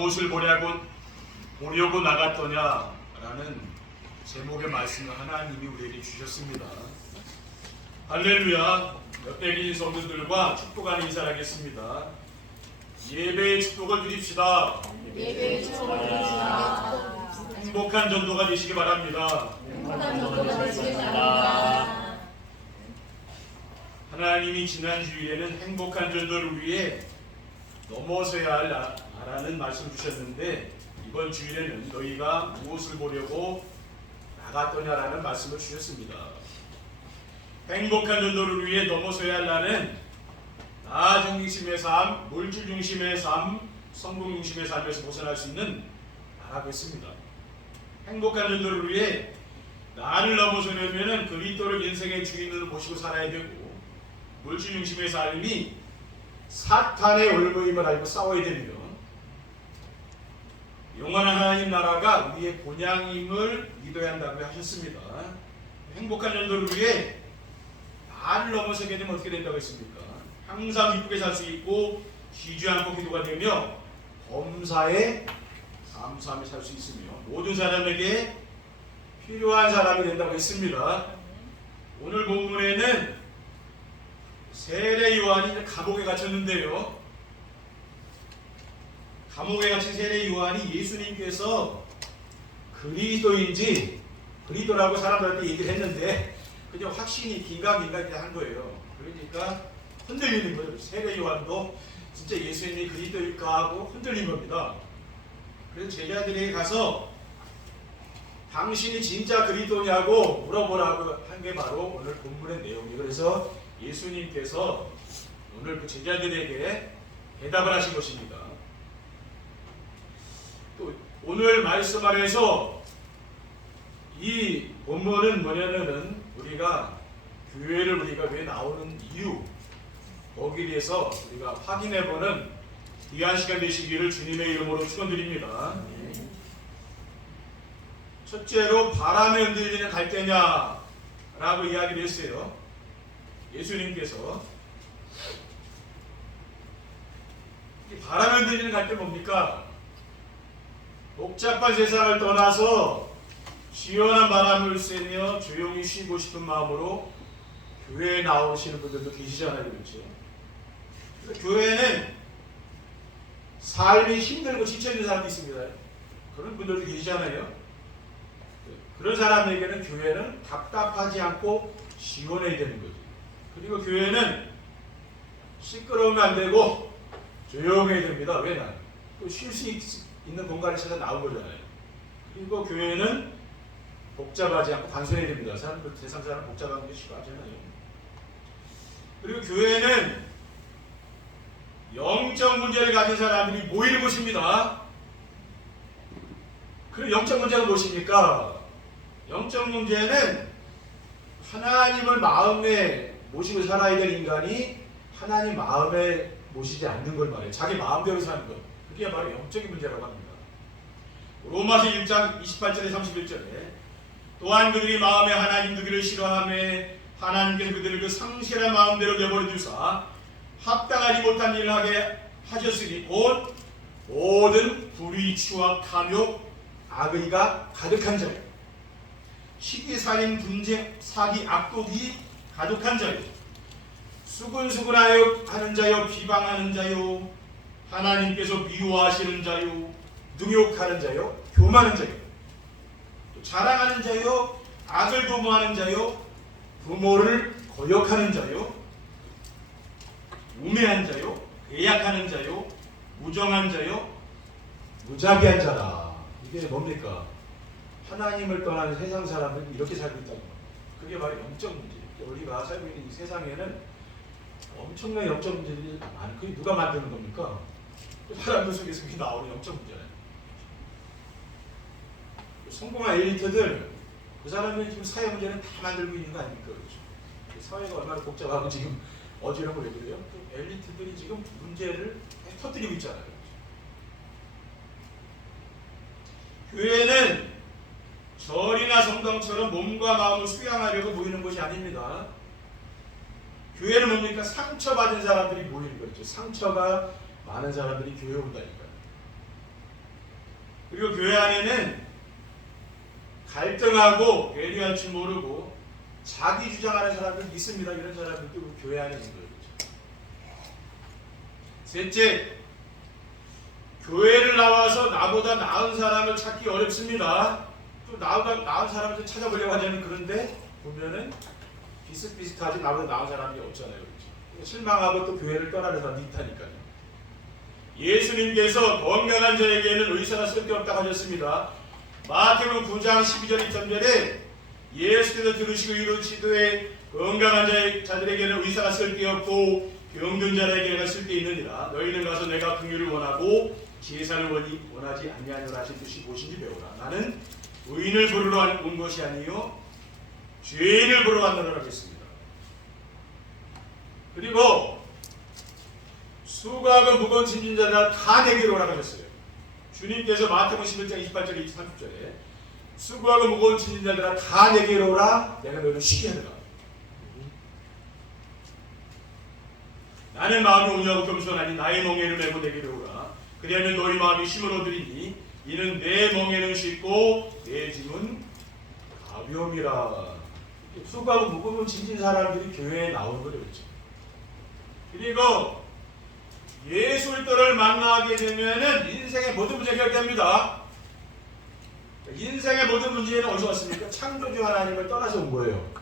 무엇을 보려고 나갔더냐라는 제목의 말씀을 하나님이 우리에게 주셨습니다. 할렐루야. 옆에 성도들과 축복하는 인사를 하겠습니다. 예배의 축복을 드립시다. 예배의 축복을 드립시다. 행복한 전도가 되시기 바랍니다. 행복한 전도가 되시기 바랍니다. 하나님이 지난 주일에는 행복한 전도를 위해 넘어서야 할 나라는 말씀 주셨는데, 이번 주일에는 너희가 무엇을 보려고 나갔더냐라는 말씀을 주셨습니다. 행복한 전도를 위해 넘어서야 할 나는 나 중심의 삶, 물질 중심의 삶, 성공 중심의 삶에서 벗어날 수 있는 나라고 했습니다. 행복한 전도를 위해 나를 넘어서려면 그리스도를 인생의 주인으로 모시고 살아야 되고, 물질 중심의 삶이 사탄의 올무임을 알고 싸워야 되며, 영원한 하나님 나라가 우리의 본향임을 믿어야 한다고 하셨습니다. 행복한 전도를 위해 나를 넘어서게 되면 어떻게 된다고 했습니까? 항상 기쁘게 살 수 있고 쉬지 않고 기도가 되며 범사에 감사하며 살 수 있으며 모든 사람에게 필요한 사람이 된다고 했습니다. 오늘 본문에는 세례 요한이 감옥에 갇혔는데요, 감옥에 갇힌 세례 요한이 예수님께서 그리스도인지, 그리스도라고 사람들한테 얘기를 했는데 그냥 확신이 긴가민가 한 거예요. 그러니까 흔들리는 거예요. 세례 요한도 진짜 예수님이 그리스도일까 하고 흔들린 겁니다. 그래서 제자들에게 가서 당신이 진짜 그리스도냐고 물어보라고 한 게 바로 오늘 본문의 내용이에요. 그래서 예수님께서 오늘 그 제자들에게 대답을 하신 것입니다. 또 오늘 말씀 안에서 이 본문은 뭐냐면은 우리가 교회를 우리가 왜 나오는 이유, 거기에 대해서 우리가 확인해보는 귀한 시간 되시기를 주님의 이름으로 축원드립니다. 첫째로 바람에 흔들리는 갈대냐라고 이야기를 했어요. 예수님께서 바람에 흔들리는 갈대 뭡니까? 복잡한 세상을 떠나서 시원한 바람을 쐬며 조용히 쉬고 싶은 마음으로 교회에 나오시는 분들도 계시잖아요. 그렇죠? 그래서 교회는 삶이 힘들고 지쳐있는 사람도 있습니다. 그런 분들도 계시잖아요. 그런 사람에게는 교회는 답답하지 않고 시원해야 되는 거죠. 그리고 교회는 시끄러우면 안 되고 조용해야 됩니다. 왜? 난 또 쉴 수 있는 공간을 찾아 나온 거잖아요. 그리고 교회는 복잡하지 않고 단순해야 됩니다. 사람들, 세상 사람 복잡한 게 싫어하잖아요. 그리고 교회는 영적 문제를 가진 사람들이 모이는 곳입니다. 그 영적 문제가 무엇입니까? 영적 문제는 하나님을 마음에 모시고 살아야 될 인간이 하나님 마음에 모시지 않는 걸 말해요. 자기 마음대로 사는 것. 그게 바로 영적인 문제라고 합니다. 로마서 1장 28절에 31절에 또한 그들이 마음에 하나님 두기를 싫어하며 하나님께서 그들을 그 상실한 마음대로 내버려 두사 합당하지 못한 일을 하게 하셨으니 곧 모든 불의, 추악, 탐욕, 악의가 가득한 자요, 시기, 살인, 분쟁, 사기, 악독이 가득한 자요, 수근수근하여 하는 자요, 비방하는 자요, 하나님께서 미워하시는 자요, 능욕하는 자요, 교만한 자요, 또 자랑하는 자요, 악을 도모하는 자요, 부모를 거역하는 자요, 우매한 자요, 배약하는 자요, 무정한 자요, 무자비한 자라. 이게 뭡니까? 하나님을 떠나는 세상 사람들이 이렇게 살고 있다는 거예요. 그게 바로 영적 문제. 우리가 살고 있는 이 세상에는 엄청난 영적 문제들이 많은. 그게 누가 만드는 겁니까? 사람들 속에서 그게 나오는 영적 문제예요. 성공한 엘리트들, 그 사람들이 지금 사회 문제는 다 만들고 있는 거 아닙니까? 그렇죠? 사회가 얼마나 복잡하고 지금 어지러운 왜 그래요? 그 엘리트들이 지금 문제를 터뜨리고 있잖아요. 교회는 절이나 성당처럼 몸과 마음을 수양하려고 모이는 것이 아닙니다. 교회는 뭡니까? 상처받은 사람들이 모이는 거죠. 상처가 많은 사람들이 교회 온다니까요. 그리고 교회 안에는 갈등하고 배려할 줄 모르고 자기 주장하는 사람들 있습니다. 이런 사람들도 교회 안에 있는 거죠. 셋째, 교회를 나와서 나보다 나은 사람을 찾기 어렵습니다. 또 나은 사람을 찾아보려고 하자면 그런데 보면은 비슷비슷하지 나보다 나은 사람이 없잖아요. 그렇죠? 실망하고 또 교회를 떠나는 사람이 있다니까요. 예수님께서 건강한 자에게는 의사가 쓸데없다고 하셨습니다. 마태복음 9장 12절 2절에 예수께서 들으시고 이루시되 건강한 자들에게는 의사가 쓸데없고 병든 자에게는 쓸데있느니라. 너희는 가서 내가 긍휼을 원하고 제사를 원하지 아니하노라 하신 뜻이 무엇인지 배우라. 나는 의인을 부르러 온 것이 아니요 죄인을 부르러 왔노라 하겠습니다. 그리고 수고하고 무거운 짐진 자들 다 내게로 오라 하셨어요. 주님께서 마태복음 11장 28절 30절에 수고하고 무거운 짐진 자들아 다 내게로 오라 내가 너희를 쉬게 하리라. 나는 마음이 온유하고 겸손하니 나의 멍에를 메고 내게로 오라. 그리하면 너희 마음이 쉼을 얻으리니 이는 내 멍에는 쉽고 내 짐은 가벼움이라. 수고하고 무거운 짐진 사람들이 교회에 나오는 거죠. 그렇죠? 그리고 예수 그리스도를 만나게 되면은 인생의 모든 문제가 해결됩니다. 인생의 모든 문제는 어디서 왔습니까? 창조주 하나님을 떠나서 온 거예요.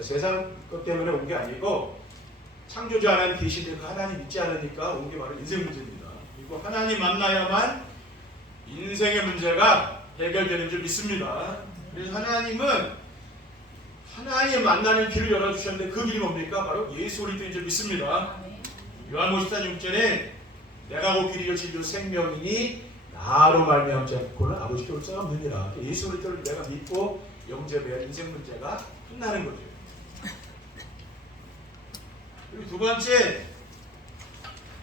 세상 것 때문에 온 게 아니고 창조주 하나님 계시는데 그 하나님 믿지 않으니까 온 게 바로 인생 문제입니다. 그리고 하나님 만나야만 인생의 문제가 해결되는 줄 믿습니다. 그래서 하나님은 하나님 만나는 길을 열어주셨는데 그 길이 뭡니까? 바로 예수 그리스도인 줄 믿습니다. 요한복음 14장 6절에 내가 곧 길이요 진리요 생명이니 나로 말미암지 않고는 아버지께 올 자가 없느니라. 예수 그리스도를 내가 믿고 영접해야 인생 문제가 끝나는 거죠. 그리고 두 번째,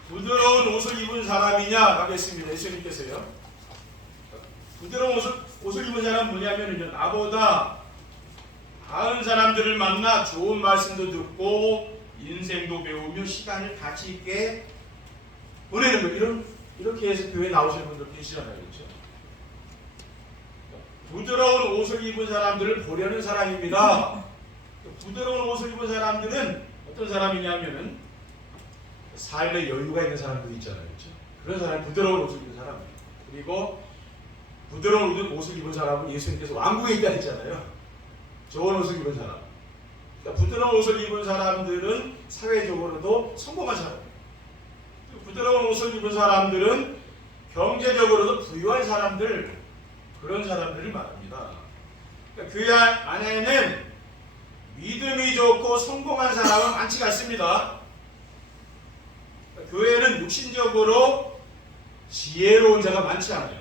부드러운 옷을 입은 사람이냐 하겠습니다. 예수님께서요. 부드러운 옷을 입은 사람은 뭐냐면요, 나보다 나은 사람들을 만나 좋은 말씀도 듣고 인생도 배우며 시간을 가치 있게 보내는 거예요. 이렇게 해서 교회에 나오시는 분들 계시잖아요. 그렇죠? 부드러운 옷을 입은 사람들을 보려는 사람입니다. 부드러운 옷을 입은 사람들은 어떤 사람이냐면은 삶에 여유가 있는 사람들이 있잖아요. 그렇죠? 그런 사람이 부드러운 옷을 입은 사람이에요. 그리고 부드러운 옷을 입은 사람은 예수님께서 왕국에 있다 했잖아요. 좋은 옷을 입은 사람. 그러니까 부드러운 옷을 입은 사람들은 사회적으로도 성공한 사람이에요. 부드러운 옷을 입은 사람들은 경제적으로도 부유한 사람들, 그런 사람들을 말합니다. 그러니까 교회 안에는 믿음이 좋고 성공한 사람은 많지가 않습니다. 그러니까 교회는 육신적으로 지혜로운 자가 많지 않아요.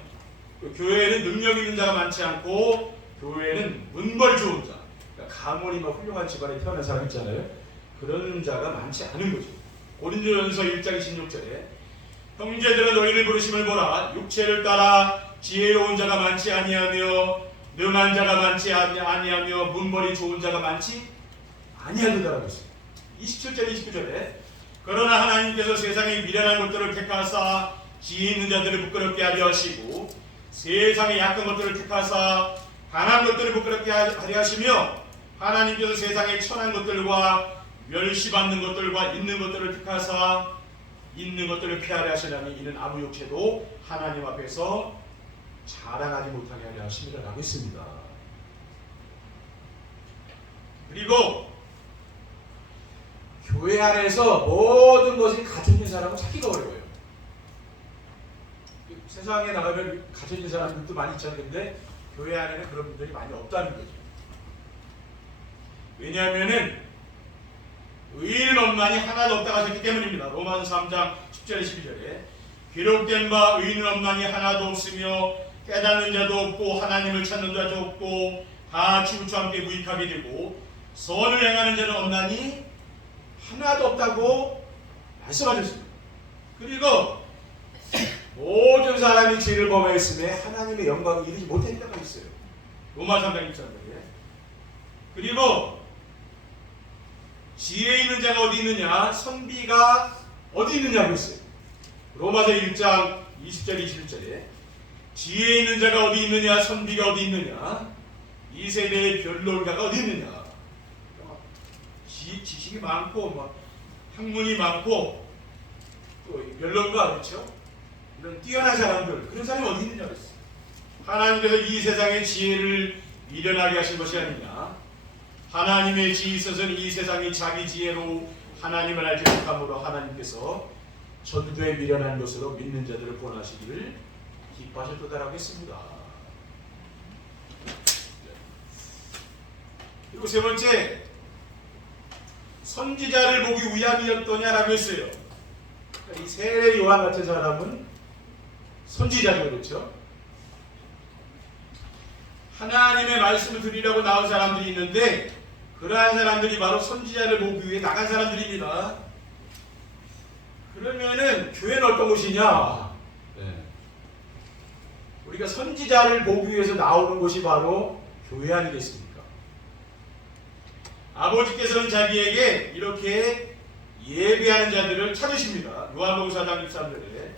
교회에는 능력 있는 자가 많지 않고 교회는 문벌 좋은 자, 그러니까 가문이 막 훌륭한 집안에 태어난 사람 있잖아요. 그런 자가 많지 않은 거죠. 고린도전서 1장 26절에 형제들은 너희를 부르심을 보라. 육체를 따라 지혜로운 자가 많지 아니하며 능한 자가 많지 아니하며 문벌이 좋은 자가 많지 아니하더라고 있어요. 27절 29절에 그러나 하나님께서 세상의 미련한 것들을 택하사 지혜 있는 자들을 부끄럽게 하려 하시고 세상의 약한 것들을 택하사 강한 것들을 부끄럽게 하려 하시며 하나님께서 세상의 천한 것들과 멸시받는 것들과 있는 것들을 택하사 있는 것들을 피하려 하시나니 이는 아무 육체도 하나님 앞에서 자랑하지 못하게 하려 하심이라 라고 했습니다. 그리고 교회 안에서 모든 것이 갖춰진 사람은 찾기가 어려워요. 세상에 나가면 갖춰진 사람들도 많이 있잖아요. 근데 교회 안에는 그런 분들이 많이 없다는 거죠. 왜냐하면은 의인 없나니 하나도 없다고 하셨기 때문입니다. 로마서 3장 10절 12절에 기록된 바 의인은 없나니 하나도 없으며 깨닫는 자도 없고 하나님을 찾는 자도 없고 다 치우쳐 함께 무익하게 되고 선을 행하는 자는 없나니 하나도 없다고 말씀하셨습니다. 그리고 모든 사람이 죄를 범하였음에 하나님의 영광을 이루지 못했다고 했어요. 로마 3장 23절에. 그리고 지혜 있는 자가 어디 있느냐? 선비가 어디 있느냐고 했어요. 로마서 1장 20절 21절에 지혜 있는 자가 어디 있느냐, 선비가 어디 있느냐, 이 세대의 변론가가 어디 있느냐. 지식이 많고 막 학문이 많고 또 변론가, 그렇죠? 이런 뛰어난 사람들, 그런 사람이 어디 있느냐 그랬어. 하나님께서 이 세상의 지혜를 미련하게 하신 것이 아니냐. 하나님의 지혜 있어서는 이 세상이 자기 지혜로 하나님을 알지 못함으로 하나님께서 전도에 미련한 것으로 믿는 자들을 권하시기를 기뻐하셨다라고 했습니다. 그리고 세 번째, 선지자를 보기 위함이었더냐라고 했어요. 이 세례 요한 같은 사람은 선지자죠, 그렇죠? 하나님의 말씀을 드리려고 나온 사람들이 있는데 그러한 사람들이 바로 선지자를 보기 위해 나간 사람들입니다. 그러면은 교회는 어떤 곳이냐? 네. 우리가 선지자를 보기 위해서 나오는 곳이 바로 교회 아니겠습니까? 아버지께서는 자기에게 이렇게 예배하는 자들을 찾으십니다. 요한복음 4장 13절에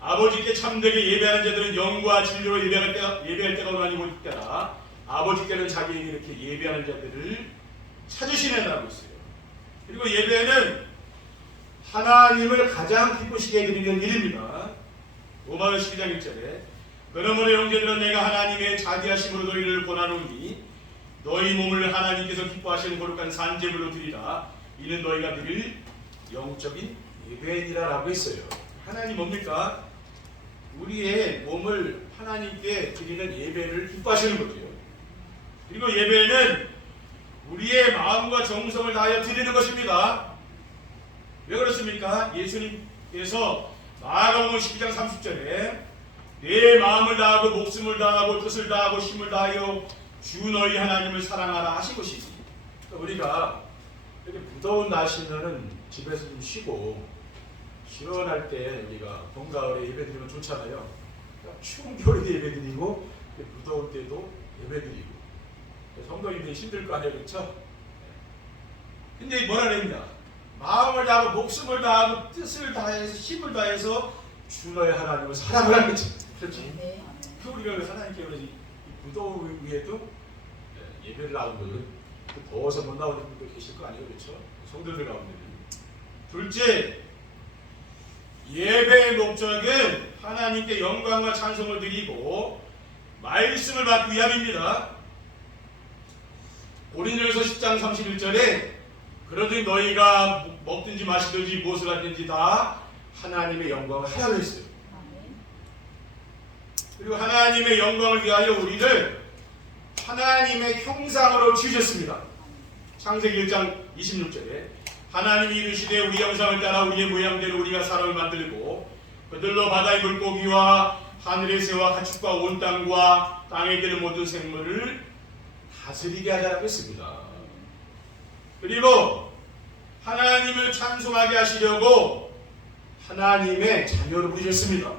아버지께 참되게 예배하는 자들은 영과 진리로 예배할 때가 오나니 곧 있더라. 아버지께는 자기에게 이렇게 예배하는 자들을 찾으시는다고 있어요. 그리고 예배는 하나님을 가장 기쁘시게 해드리는 일입니다. 로마서 12장 1절에 그러므로 형제들아 내가 하나님의 자비하심으로 너희를 권하노니 너희 몸을 하나님께서 기뻐하시는 거룩한 산제물로 드리라. 이는 너희가 드릴 영적인 예배니라 라고 했어요. 하나님 뭡니까? 우리의 몸을 하나님께 드리는 예배를 기뻐하시는 거죠. 그리고 예배는 우리의 마음과 정성을 다하여 드리는 것입니다. 왜 그렇습니까? 예수님께서 마가복음 12장 30절에 내 마음을 다하고 목숨을 다하고 뜻을 다하고 힘을 다하여 주 너희 하나님을 사랑하라 하신 것이지. 우리가 이렇게 무더운 날씨는 집에서 좀 쉬고 시원할 때 우리가 봄 가을에 예배드리면 좋잖아요. 그러니까 추운 겨울에 예배드리고 무더울 때도 예배드리고 성도님들이 힘들 거 아니에요, 그렇죠? 근데 뭐라 그랬냐? 마음을 다하고 목숨을 다하고 뜻을 다해서 힘을 다해서 주 너희 하나님을 사랑하라 그랬죠. 그렇죠? 네. 우리가 하나님께 그러지 무더울 위에도 예배를 나오는 거예요. 더워서 못 나오는 분도 계실 거 아니에요, 그렇죠? 성도들 가운데. 둘째, 예배의 목적은 하나님께 영광과 찬송을 드리고 말씀을 받기 위함입니다. 고린도전서 10장 31절에 그러더니 너희가 먹든지 마시든지 무엇을 하든지 다 하나님의 영광을 하라고 했어요. 그리고 하나님의 영광을 위하여 우리를 하나님의 형상으로 지으셨습니다. 창세기 1장 26절에 하나님이 이르시되 우리 형상을 따라 우리의 모양대로 우리가 사람을 만들고 그들로 바다의 물고기와 하늘의 새와 가축과 온 땅과 땅에 기는 모든 생물을 다스리게 하자라고 했습니다. 그리고 하나님을 찬송하게 하시려고 하나님의 자녀를 부르셨습니다.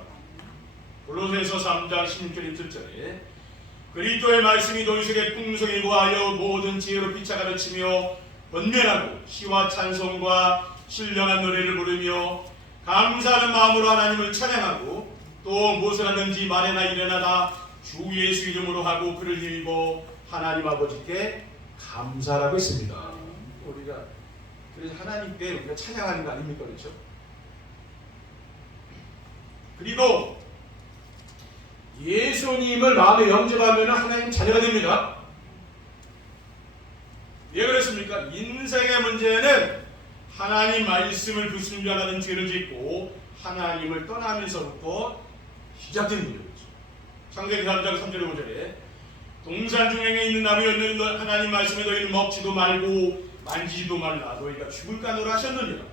골로새서 3장 16절 17절에 그리스도의 말씀이 너희 속에 풍성이고 하여 모든 지혜로 피차 가르치며 권면하고 시와 찬송과 신령한 노래를 부르며 감사하는 마음으로 하나님을 찬양하고 또 무엇을 하든지 말에나 일에나 다 주 예수 이름으로 하고 그를 힘입어 하나님 아버지께 감사라고 했습니다. 우리가 그래서 하나님께 우리가 찬양하는 거 아닙니까, 그렇죠? 그리고 예수님을 마음에 영접하면 하나님 자녀가 됩니다. 왜 그렇습니까? 인생의 문제는 하나님 말씀을 불순종하는 죄를 짓고 하나님을 떠나면서부터 시작되는 거죠. 창세기 3장 3절에 5절에 동산 중앙에 있는 나무였는 하나님 말씀에 너희는 먹지도 말고 만지지도 말라 너희가 죽을까 노라 하셨느니라.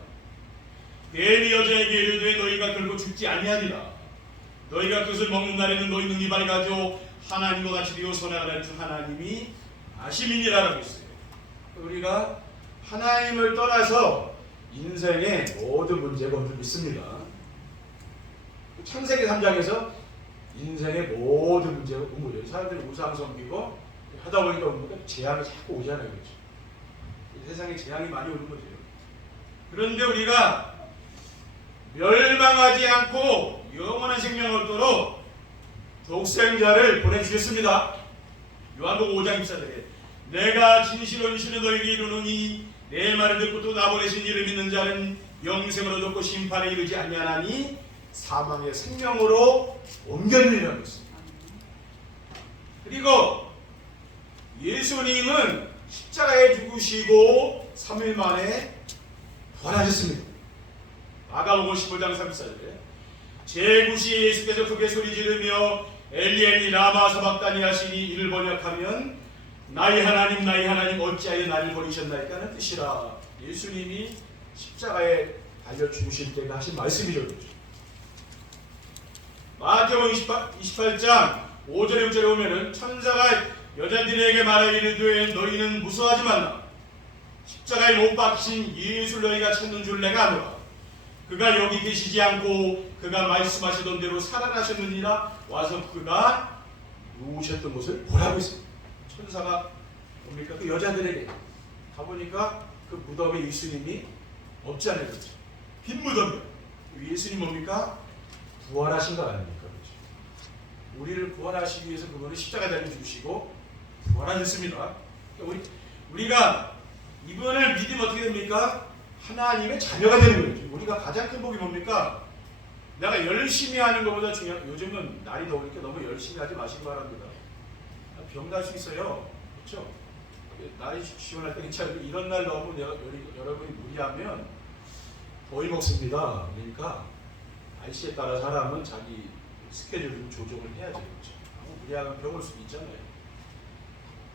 뱀이 여자에게 이르되 너희가 결국 죽지 아니하리라. 너희가 그것을 먹는 날에는 너희 눈이 밝아져 하나님과 같이 되어 선악을 주 하나님이 아심이니라라고 했어요. 우리가 하나님을 떠나서 인생의 모든 문제가 오늘 있습니다. 창세기 3장에서 인생의 모든 문제가 온 거죠. 사람들이 우상 섬기고 하다 보니까 재앙이 자꾸 오잖아요, 그렇죠? 세상에 재앙이 많이 오는 거죠. 그런데 우리가 멸망하지 않고 영원한 생명을 얻도록 독생자를 보내주셨습니다. 요한복음 5장 24절에 내가 진실로 너희에게 이르노니 내 말을 듣고 또 나 보내신 이를 믿는 자는 영생을 얻고 심판에 이르지 아니하나니 사망의 생명으로 옮겨내리라고 했습니다. 그리고 예수님은 십자가에 죽으시고 3일 만에 부활하셨습니다. 마가복음 15장 34절에 제9시 예수께서 크게 소리 지르며 엘리 엘리 라마 사박다니 하시니 이를 번역하면 나의 하나님 어찌하여 나를 버리셨나이까 하는 뜻이라. 예수님이 십자가에 달려 죽으실 때가 하신 말씀이죠. 마태복음 28장 5절에 6절에 보면은 천사가 여자들에게 말하기를 너희는 무서워하지 말라. 십자가에 못 박힌 예수를 너희가 찾는 줄 내가 아노라. 그가 여기 계시지 않고 그가 말씀하시던 대로 살아나셨느니라. 와서 그가 누우셨던 곳을 보라고 했습니다. 천사가 뭡니까? 그 여자들에게 가보니까 그 무덤에 예수님이 없지 않아요. 그렇죠? 빈 무덤이요. 예수님 뭡니까? 부활하신 거 아닙니까? 그렇죠? 우리를 구원하시기 위해서 그분은 십자가에 달려 죽으시고 부활하셨습니다. 우리가 이분을 믿으면 어떻게 됩니까? 하나님의 자녀가 되는 거죠. 우리가 가장 큰 복이 뭡니까? 내가 열심히 하는 것보다 중요한, 요즘은 날이 더우니까 너무 열심히 하지 마시기 바랍니다. 병 날 수 있어요. 그렇죠? 날이 시원할 때 괜찮아요. 이런 날 너무 여러분이 무리하면 더위 먹습니다. 그러니까 날씨에 따라 사람은 자기 스케줄을 조정을 해야죠. 그렇죠? 무리하면 병 올 수도 있잖아요.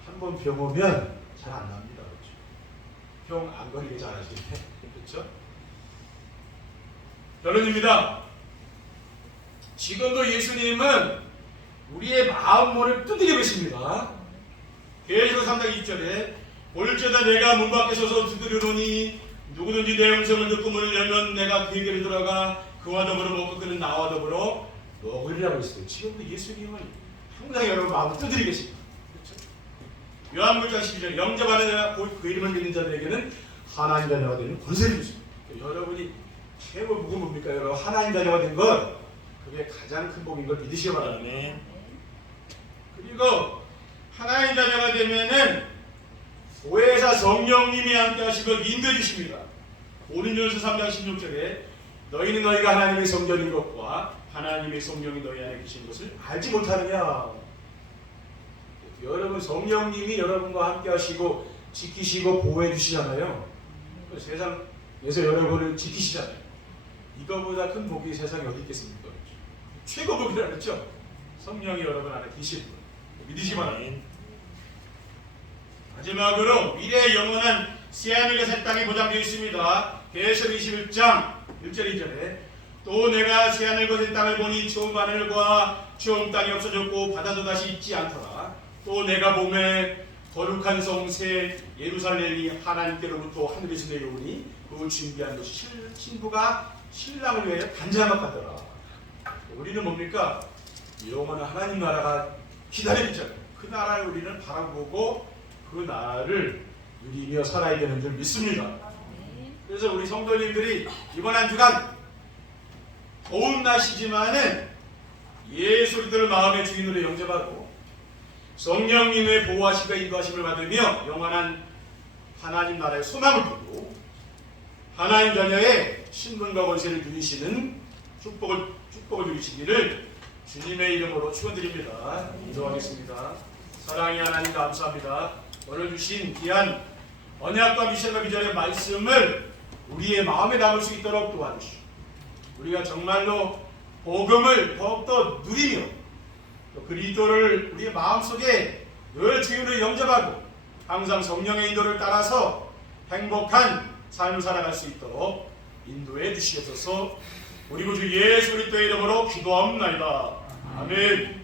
한 번 병 오면 잘 안 납니다. 그렇죠? 병 안 걸리게 잘 하시네. 그렇죠? 결론입니다. 지금도 예수님은 우리의 마음문을 두드리고 있습니다. 계시록 3장 2절에 올저다 내가 문 밖에 서서 두드리노니 누구든지 내 음성을 듣고 문을 열면 내가 그에게로 들어가 그와 더불어 먹고 그는 나와 더불어 먹으리라고 했어요. 지금도 예수님은 항상 여러분 마음을 두드리고 계십니다. 그렇죠? 요한복음 12절 영접하는 자가 그 이름을 믿는 자들에게는 하나님 자녀가 되는 권세를 주십니다. 여러분이 최고 복은 뭡니까? 여러분 하나님 자녀가 된 것 그게 가장 큰 복인 걸 믿으시기 바랍니다. 그리고 하나님 자녀가 되면은 보혜사 성령님이 함께 하시고 인도해 주십니다. 고린도전서 3장 16절에 너희는 너희가 하나님의 성전인 것과 하나님의 성령이 너희 안에 계신 것을 알지 못하느냐. 여러분 성령님이 여러분과 함께 하시고 지키시고 보호해 주시잖아요. 세상에서 여러분을 지키시잖아요. 이거보다 큰 복이 세상에 어디 있겠습니까? 최고 복이라 그랬죠. 성령이 여러분 안에 계신 분 믿으시기 바랍니다. 마지막으로 미래의 영원한 새하늘과 새 땅이 보장되어 있습니다. 계시록 21장 1절 2절에 또 내가 새하늘과 새 땅을 보니 처음 하늘과 처음 땅이 없어졌고 바다도 다시 있지 않더라. 또 내가 보매 거룩한 성 새 예루살렘이 하나님께로부터 하늘에서 내려오니 그 준비한 것이 신부가 신랑을 위하여 단장한 것 같더라. 우리는 뭡니까? 영원한 하나님 나라가 기다리고 있잖아요. 그 나라를 우리는 바라보고 그 나라를 누리며 살아야 되는 줄 믿습니다. 그래서 우리 성도님들이 이번 한 주간 더운 날씨지만은 예수 그리스도를 마음의 주인으로 영접하고 성령님의 보호하심과 인도하심을 받으며 영원한 하나님 나라의 소망을 두고 하나님 자녀의 신분과 권세를 누리시는 축복을 누리시기를 주님의 이름으로 축원드립니다. 기도하겠습니다. 사랑의 하나님 감사합니다. 오늘 주신 귀한 언약과 미션과 비전의 말씀을 우리의 마음에 담을 수 있도록 도와주시오. 우리가 정말로 복음을 더욱더 누리며 또 그리스도를 우리의 마음속에 늘 주인으로 영접하고 항상 성령의 인도를 따라서 행복한 삶을 살아갈 수 있도록 인도해 주시옵소서. 우리 구주 예수 그리스도의 이름으로 기도합니다. 아멘.